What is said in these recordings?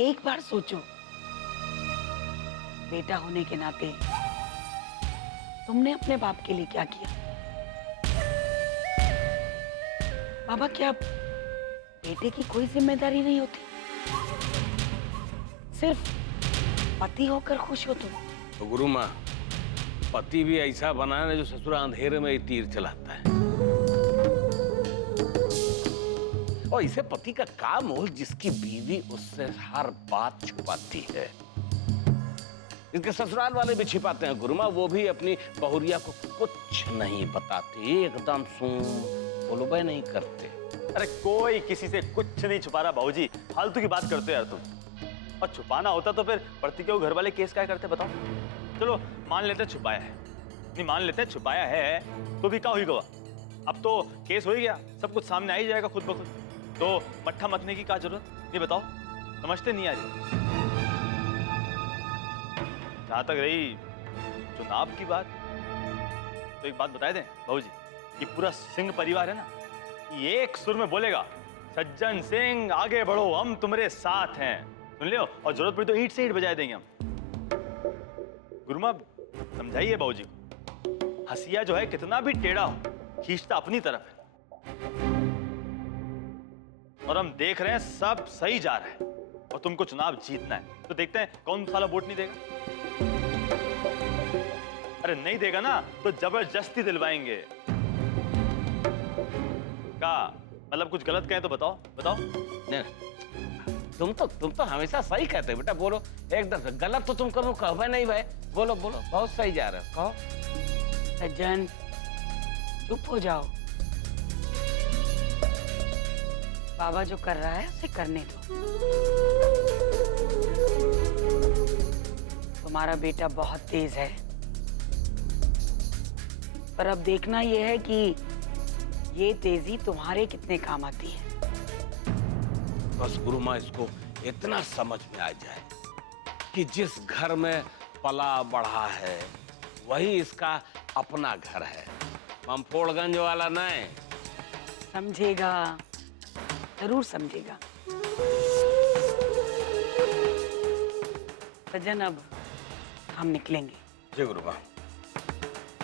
एक बार सोचो, बेटा होने के नाते तुमने अपने बाप के लिए क्या किया? बाबा, क्या बेटे की कोई जिम्मेदारी नहीं होती? सिर्फ पति होकर खुश हो तुम? तो गुरु माँ, पति भी ऐसा बना है जो ससुर अंधेरे में ही तीर चलाता है। और इसे पति का काम हो जिसकी बीवी उससे हर बात छुपाती है। इसके ससुराल वाले भी छिपाते हैं गुरु माँ, वो भी अपनी बहुरिया को कुछ नहीं बताती, एकदम सुन बोलबे नहीं करते। अरे कोई किसी से कुछ नहीं छुपा रहा बाबूजी, फालतू की बात करते हो यार तुम। और छुपाना होता तो फिर प्रतिज्ञा को घर वाले केस क्या करते बताओ? चलो मान लेते छुपाया है, नहीं मान लेते छुपाया है तो भी क्या हुई गवा? अब तो केस हो ही गया, सब कुछ सामने आ ही जाएगा खुद ब खुद, तो मट्ठा मतने की क्या जरूरत? नहीं बताओ, समझते नहीं आ रही। जहां तक रही चुनाव की बात, तो एक बात बता दें बाबूजी, कि पूरा सिंह परिवार है ना, ये एक सुर में बोलेगा, सज्जन सिंह आगे बढ़ो हम तुम्हारे साथ हैं। सुन लियो, और जरूरत पड़ी तो ईंट से ईंट बजा देंगे हम। गुरुमा समझाइए बाबूजी को, हसिया जो है कितना भी टेढ़ा हो खींचता अपनी तरफ है, और हम देख रहे हैं सब सही जा रहा है, और तुमको चुनाव जीतना है, तो देखते हैं कौन साला वोट नहीं देगा। अरे नहीं देगा ना तो जबरदस्ती दिलवाएंगे। का मतलब कुछ गलत कहें तो बताओ बताओ। नहीं, तुम तो हमेशा सही कहते हो बेटा, बोलो एकदम। गलत तो तुम करो कहो नहीं भाई, बोलो बोलो, बहुत सही जा रहे हो, कहो। सज्जन चुप हो जाओ, बाबा जो कर रहा है उसे करने दो। तुम्हारा बेटा बहुत तेज है, पर अब देखना यह है कि ये तेजी तुम्हारे कितने काम आती है। बस गुरु माँ इसको इतना समझ में आ जाए कि जिस घर में पला बढ़ा है वही इसका अपना घर है, ममफोड़गंज वाला नहीं। समझेगा, जरूर समझेगा। सज्जन अब हम निकलेंगे। जय गुरु माँ।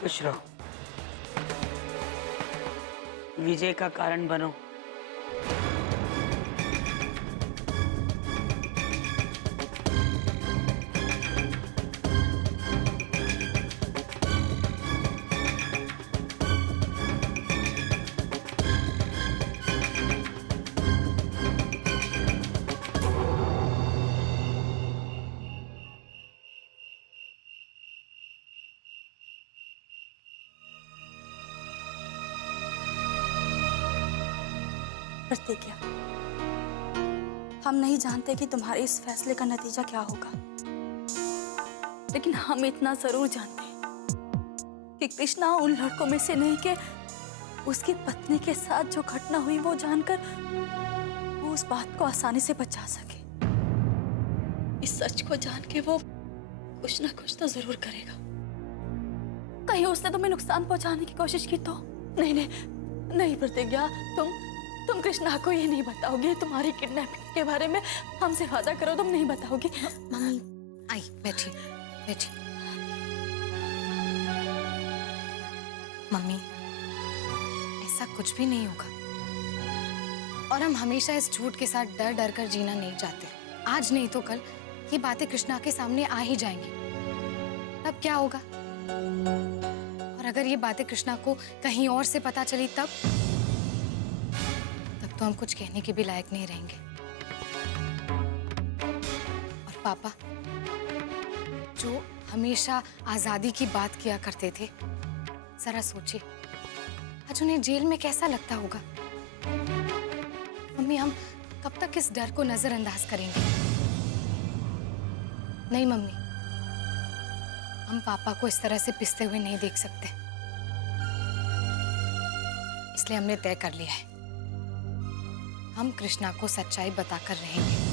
खुश रहो, विजय का कारण बनो। प्रतिज्ञा, हम नहीं जानते कि तुम्हारे इस फैसले का नतीजा क्या होगा, लेकिन हम इतना जरूर जानते हैं कि कृष्णा उन लड़कों में से नहीं कि उसकी पत्नी के साथ जो घटना हुई वो जानकर वो उस बात को आसानी से बचा सके। इस सच को जान के वो कुछ ना कुछ तो जरूर करेगा। कहीं उसने तुम्हें नुकसान पहुंचाने की कोशिश की तो? नहीं नहीं नहीं प्रतिज्ञा, तुम कृष्णा को ये नहीं बताओगी तुम्हारी किडनैपिंग के बारे में? हमसे वादा करो तुम नहीं बताओगी। मम्मी आई, बैठी बैठी। मम्मी ऐसा कुछ भी नहीं होगा, और हम हमेशा इस झूठ के साथ डर डर कर जीना नहीं चाहते। आज नहीं तो कल ये बातें कृष्णा के सामने आ ही जाएंगी, तब क्या होगा? और अगर ये बातें कृष्णा को कहीं और से पता चली तब तो हम कुछ कहने के भी लायक नहीं रहेंगे। और पापा जो हमेशा आजादी की बात किया करते थे, जरा सोचिए आज उन्हें जेल में कैसा लगता होगा। मम्मी हम कब तक इस डर को नजरअंदाज करेंगे? नहीं मम्मी, हम पापा को इस तरह से पिसते हुए नहीं देख सकते, इसलिए हमने तय कर लिया है हम कृष्णा को सच्चाई बताकर रहेंगे।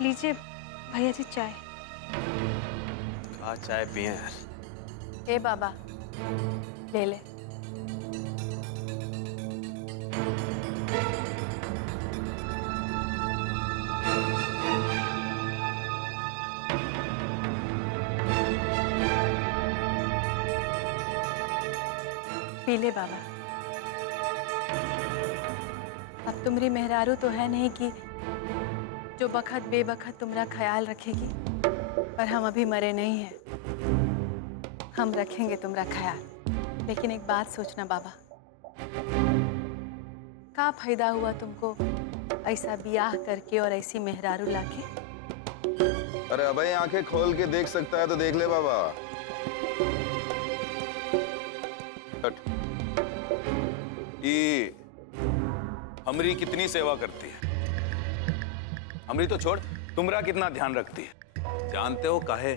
लीजिए भैया जी चाय। कहा चाय पिए यार। ए बाबा ले ले। पी ले बाबा। अब तुम्हारी मेहरारू तो है नहीं कि जो बखत बेबखत तुम्हारा ख्याल रखेगी, पर हम अभी मरे नहीं हैं। हम रखेंगे तुम्हारा ख्याल। लेकिन एक बात सोचना बाबा, क्या फायदा हुआ तुमको ऐसा ब्याह करके और ऐसी मेहरारू लाके? अरे अबे आंखें खोल के देख सकता है तो देख ले बाबा। हट। ये हमरी कितनी सेवा करती है, हमरी तो छोड़, तुमरा कितना ध्यान रखती है। जानते हो काहे?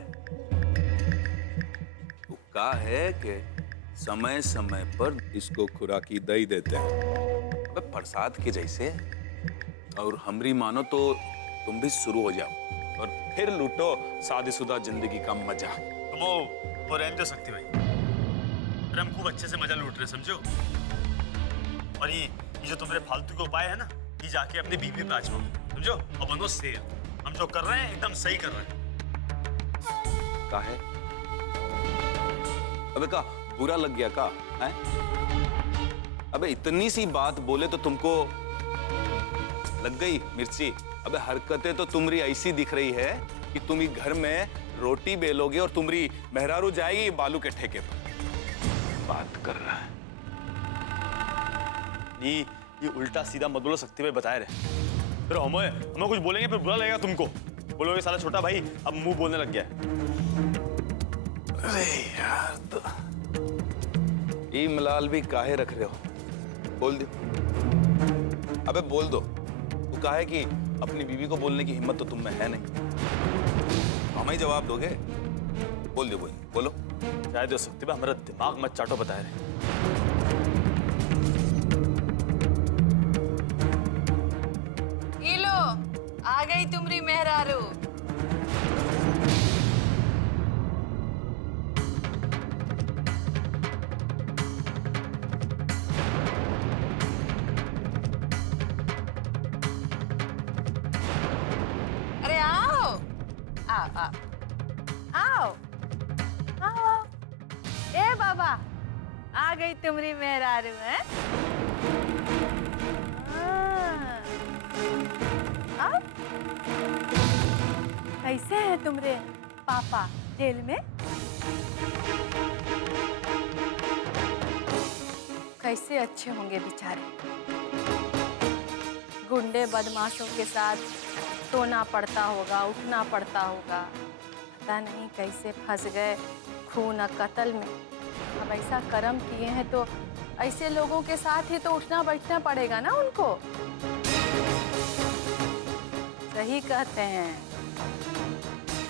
वो का है कि समय समय पर इसको खुराकी दही देते हैं, अबे प्रसाद के जैसे। और हमरी मानो तो तुम भी शुरू हो जाओ और फिर लूटो शादीशुदा जिंदगी का मजा। तुम वो रहने दो सकती भाई, अरे हम खूब अच्छे से मजा लूट रहे समझो। और ये जो तुम्हारे फालतू के उपाय है ना, ये जाके अपनी बीवी पे आजमाओ समझो, और बनो शेर। हम जो कर रहे हैं एकदम सही कर रहे हैं। का है? अबे का बुरा लग गया का है? अबे इतनी सी बात बोले तो तुमको लग गई मिर्ची। अबे हरकतें तो तुम्हारी ऐसी दिख रही है कि तुम ही घर में रोटी बेलोगे और तुम्हारी मेहरारू जाएगी बालू के ठेके पर। बात कर रहा है ये उल्टा सीधा मत बोलो, शक्ति भाई बताए रहे। फिर हमें कुछ बोलेंगे फिर बुरा लगेगा तुमको। बोलोगे साला छोटा भाई अब मुंह बोलने लग गया है। अरे यार, तो ये मलाल भी काहे रख रहे हो? बोल दो। अबे बोल दो। वो काहे कि अपनी बीवी को बोलने की हिम्मत तो तुम में है नहीं। हमें ही जवाब दोगे? बोल दो, बोलो। चाहे दो शक्ति भाई, हमारा दिमाग मत चाटो, बताए रहे। आ गई तुम्हारी मेहरारू। अरे आओ आओ आओ आओ आओ। ए बाबा आ गई तुम्हारी मेहरारू है। कैसे है तुम्हारे पापा जेल में? कैसे अच्छे होंगे बेचारे। गुंडे बदमाशों के साथ सोना पड़ता होगा, उठना पड़ता होगा, पता नहीं कैसे फंस गए खून और कत्ल में। अब ऐसा कर्म किए हैं तो ऐसे लोगों के साथ ही तो उठना बैठना पड़ेगा ना उनको। सही कहते हैं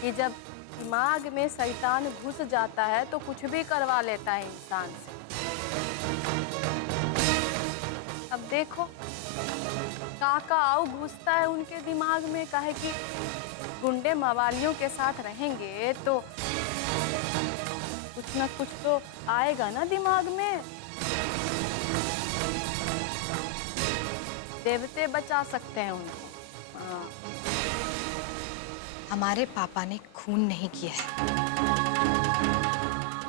कि जब दिमाग में शैतान घुस जाता है तो कुछ भी करवा लेता है इंसान से। अब देखो काका आओ घुसता है उनके दिमाग में, काहे कि गुंडे मवालियों के साथ रहेंगे तो कुछ ना कुछ तो आएगा ना दिमाग में। देवते बचा सकते हैं उनको। हाँ। हमारे पापा ने खून नहीं किया है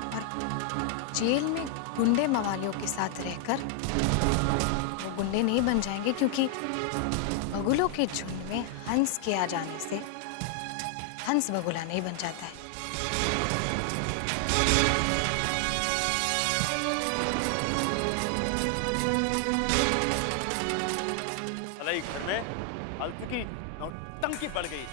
और जेल में गुंडे मवालियों के साथ रहकर वो गुंडे नहीं बन जाएंगे, क्योंकि बगुलों के झुंड में हंस के आ जाने से हंस बगुला नहीं बन जाता है। साला ये घर में फालतू की नौटंकी पड़ गई।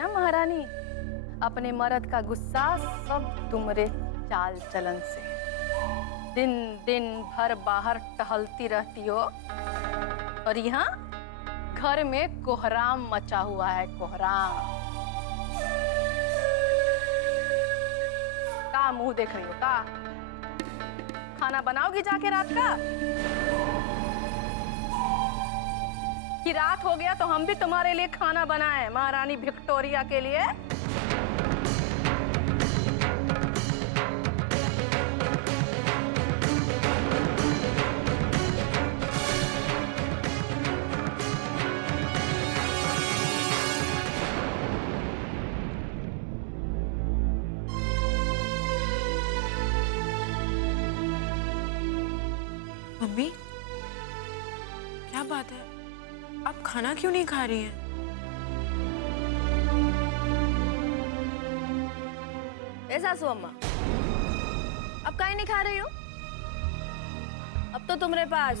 ना महारानी, अपने मर्द का गुस्सा सब तुमरे चाल चलन से। दिन दिन भर बाहर टहलती रहती हो और यहाँ घर में कोहराम मचा हुआ है, कोहराम। का मुंह देख रही हो का? खाना बनाओगी जाके रात का? कि रात हो गया तो हम भी तुम्हारे लिए खाना बनाएं महारानी विक्टोरिया के लिए? मम्मी, क्या बात है? आप खाना क्यों नहीं खा रही हैं? सासू अम्मा, अब काहे नहीं खा रही हो? अब तो तुम्हारे पास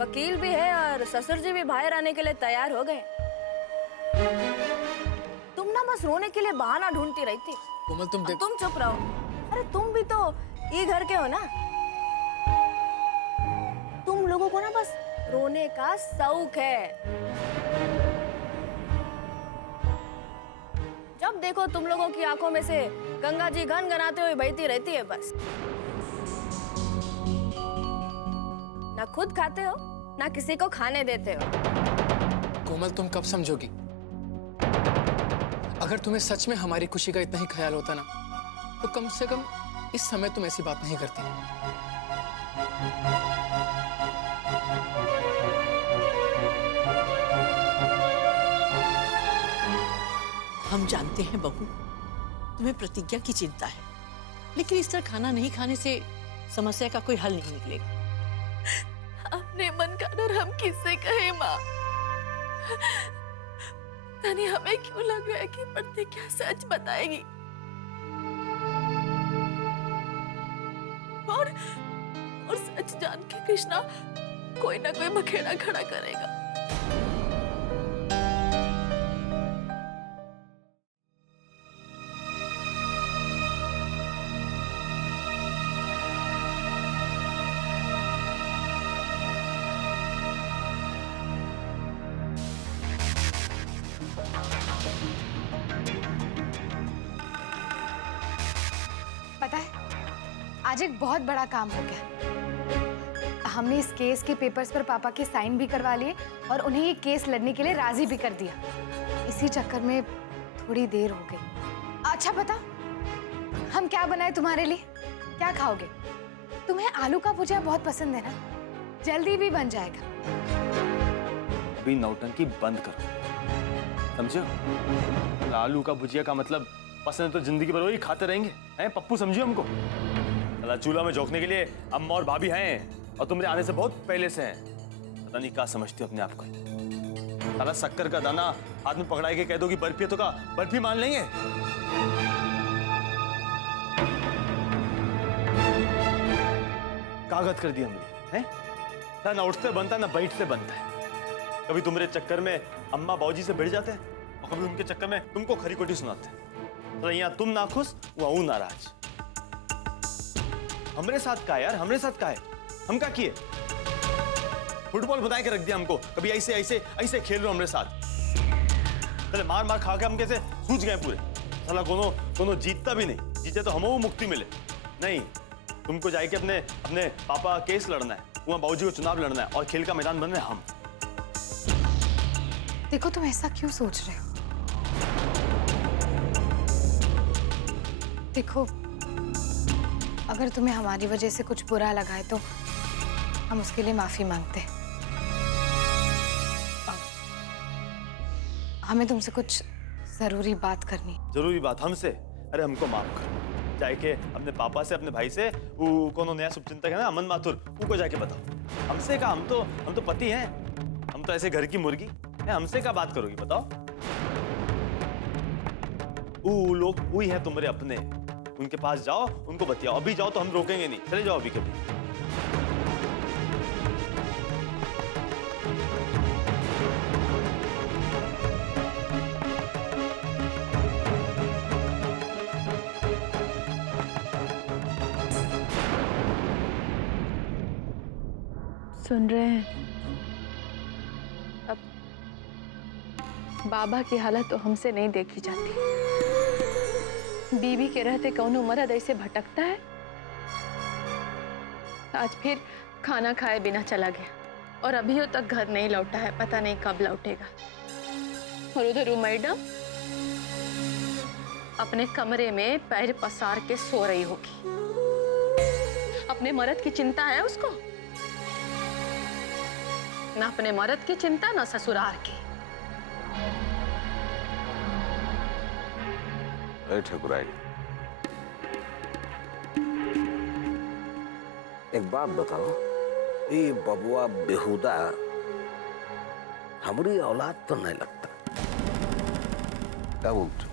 वकील भी है और ससुर जी भी बाहर आने के लिए तैयार हो गए। तुम ना बस रोने के लिए बहाना ढूंढती रहती। कोमल तुम चुप रहो। अरे तुम भी तो ये घर के हो ना। तुम लोगों को ना बस रोने का शौक है। जब देखो तुम लोगों की आंखों में से गंगा जी गनगनाते हुए बहती रहती है बस। ना खुद खाते हो ना किसी को खाने देते हो। कोमल, तुम कब समझोगी? अगर तुम्हें सच में हमारी खुशी का इतना ही ख्याल होता ना, तो कम से कम इस समय तुम ऐसी बात नहीं करती। हम जानते हैं बहू, तुम्हें प्रतिज्ञा की चिंता है, लेकिन इस तरह खाना नहीं खाने से समस्या का कोई हल नहीं निकलेगा। अपने मन का डर हम किससे कहे माँ? तनी हमें क्यों लग रहा है कि प्रतिज्ञा सच बताएगी और सच जान के कृष्णा कोई ना कोई बखेड़ा खड़ा करेगा। पता है, आज एक बहुत बड़ा काम हो गया। हमने इस केस के पेपर्स पर पापा के साइन भी करवा लिए और उन्हें ये केस लड़ने के लिए राजी भी कर दिया। इसी चक्कर में थोड़ी देर हो गई। अच्छा बता, हम क्या बनाए तुम्हारे लिए? क्या खाओगे? तुम्हें आलू का भुजिया बहुत पसंद है ना? जल्दी भी बन जाएगा। अभी नौटंकी बंद करो, समझो? आलू का भुजिया का मतलब पसंद है तो जिंदगी भर वही खाते रहेंगे, हैं पप्पू? समझियो हमको। साला चूल्हा में झोंकने के लिए अम्मा और भाभी हैं और तुम्हारे आने से बहुत पहले से हैं। पता नहीं क्या समझते हो अपने आप को। साला शक्कर का दाना हाथ में पकड़ा के कह दो कि बर्फी है तो का बर्फी मान लेंगे? कागज कर दिया हमने, हैं? ना उठते बनता ना बैठते बनता है। कभी तुम्हारे चक्कर में अम्मा बाबूजी से भिड़ जाते हैं और कभी उनके चक्कर में तुमको खरी खोटी सुनाते हैं। तो यहाँ तुम नाखुश, वहाँ हूँ नाराज। हमरे साथ का है यार, हमरे साथ का है। हम क्या किए? फुटबॉल बता के रख दिया हमको। कभी ऐसे ऐसे ऐसे खेल रहे हो हमरे साथ। चले मार मार खा के हम कैसे सूझ गए पूरे। साला कोनो जीतता भी नहीं। जीते तो हमको मुक्ति मिले। नहीं, तुमको जाके अपने अपने पापा केस लड़ना है, वहाँ बाबूजी को चुनाव लड़ना है और खेल का मैदान बनना है हम। देखो, तुम ऐसा क्यों सोच रहे हो? देखो, अगर तुम्हें हमारी वजह से कुछ बुरा लगा है तो हम उसके लिए माफी मांगते हैं। हमें तुमसे कुछ जरूरी बात करनी। जरूरी बात हमसे? अरे हमको माफ कर। जाके अपने पापा से, अपने भाई से, वो कौन नया शुभचिंतक है ना अमन माथुर, उनको जाके बताओ। हमसे का? हम तो पति हैं। हम तो ऐसे घर की मुर्गी है। हमसे क्या बात करोगी बताओ? वो लोग वही है तुम्हारे अपने, उनके पास जाओ, उनको बतियाओ। अभी जाओ तो हम रोकेंगे नहीं। चले जाओ अभी कभी। सुन रहे हैं। अब बाबा की हालत तो हमसे नहीं देखी जाती। बीवी के रहते कौनो मर्द ऐसे भटकता है? आज फिर खाना खाए बिना चला गया और अभी तक घर नहीं लौटा है, पता नहीं कब लौटेगा। और उधर वो मैडम अपने कमरे में पैर पसार के सो रही होगी। अपने मर्द की चिंता है उसको? ना अपने मर्द की चिंता ना ससुराल की। ठकुराई, एक बात बताओ, ये बबुआ बेहुदा हमारी औलाद तो नहीं लगता? क्या बोलते?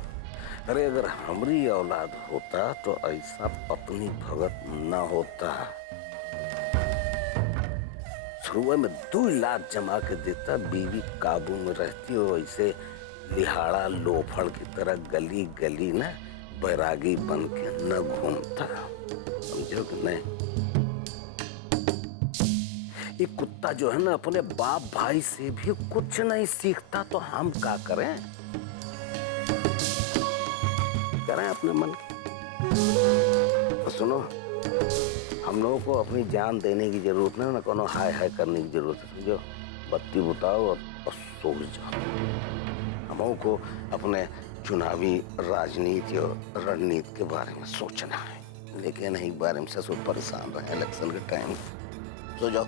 अरे अगर हमारी औलाद होता तो ऐसा पत्नी भगत ना होता। शुरुआत में 2 लाख जमा के देता, बीवी काबू में रहती हो, ऐसे लिहाड़ा लोफड़ की तरह गली गली ना बैरागी बन के न घूमता। समझो कि नहीं? ये कुत्ता जो है ना अपने बाप भाई से भी कुछ नहीं सीखता, तो हम क्या करें? करें अपने मन की। तो सुनो, हम लोगों को अपनी जान देने की जरूरत नहीं, ना कोनो हाय हाय करने की जरूरत है। समझो, बत्ती बुताओ और सो जाओ। हम को अपने चुनावी राजनीति और रणनीति के बारे में सोचना है, लेकिन एक बारे में ससुर परेशान रहे इलेक्शन के टाइम। सो जाओ।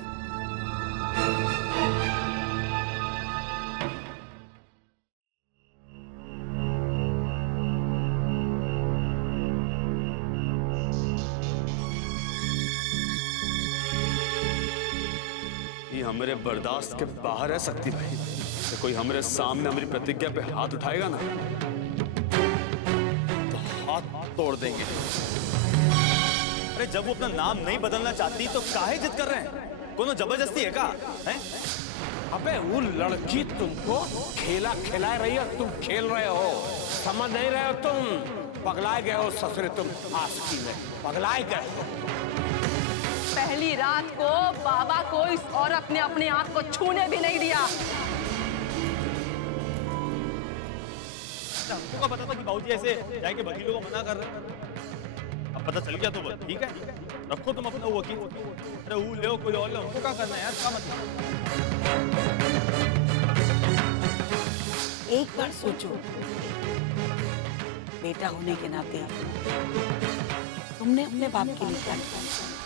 ये हमारे बर्दाश्त के बाहर है शक्ति भाई। तो कोई हमारे सामने हमारी प्रतिज्ञा पे हाथ उठाएगा ना तो हाथ तोड़ देंगे। अरे जब वो अपना नाम नहीं बदलना चाहती तो काहे जिद कर रहे हैं? कोनो जबरदस्ती है का? हैं? अबे वो लड़की तुमको खेला खिला रही है, तुम खेल रहे हो, समझ नहीं रहे हो तुम। पगलाए गए हो ससुरे तुम, आशिकी में पगलाए गए हो। पहली रात को बाबा को इस औरत ने अपनी आंख को छूने भी नहीं दिया। हमको पता था कि बाबूजी ऐसे जाके वकीलों को मना कर रहे हैं। अब पता चल गया तो बस ठीक है, रखो तुम अपना वकील। अरे वो ले कोई और ले, हमको क्या करना है यार? क्या मतलब? एक बार सोचो, बेटा होने के नाते तुमने अपने बाप के लिए क्या किया?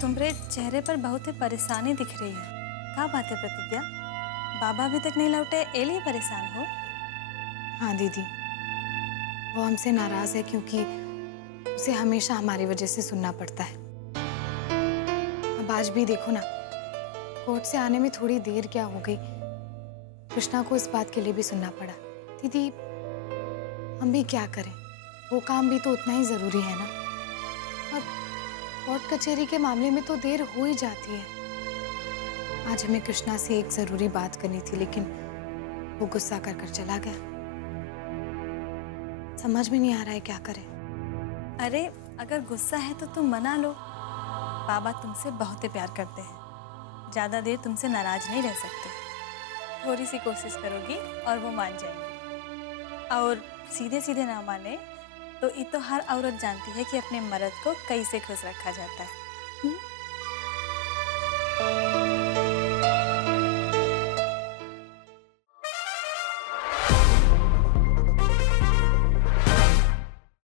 तुम्हारे चेहरे पर बहुत ही परेशानी दिख रही है। क्या बात है प्रतिज्ञा? बाबा अभी तक नहीं लौटे, ए लिए परेशान हो? हाँ दीदी, वो हमसे नाराज है क्योंकि उसे हमेशा हमारी वजह से सुनना पड़ता है। अब आज भी देखो ना, कोर्ट से आने में थोड़ी देर क्या हो गई, कृष्णा को इस बात के लिए भी सुनना पड़ा। दीदी हम भी क्या करें, वो काम भी तो उतना ही जरूरी है ना। अब कोर्ट कचहरी के मामले में तो देर हो ही जाती है। आज हमें कृष्णा से एक जरूरी बात करनी थी, लेकिन वो गुस्सा कर कर चला गया। समझ में नहीं आ रहा है क्या करें। अरे अगर गुस्सा है तो तुम मना लो। बाबा तुमसे बहुत ही प्यार करते हैं, ज़्यादा देर तुमसे नाराज नहीं रह सकते। थोड़ी सी कोशिश करोगी और वो मान जाएंगे। और सीधे सीधे ना माने तो ये तो हर औरत जानती है कि अपने मर्द को कैसे खुश रखा जाता है।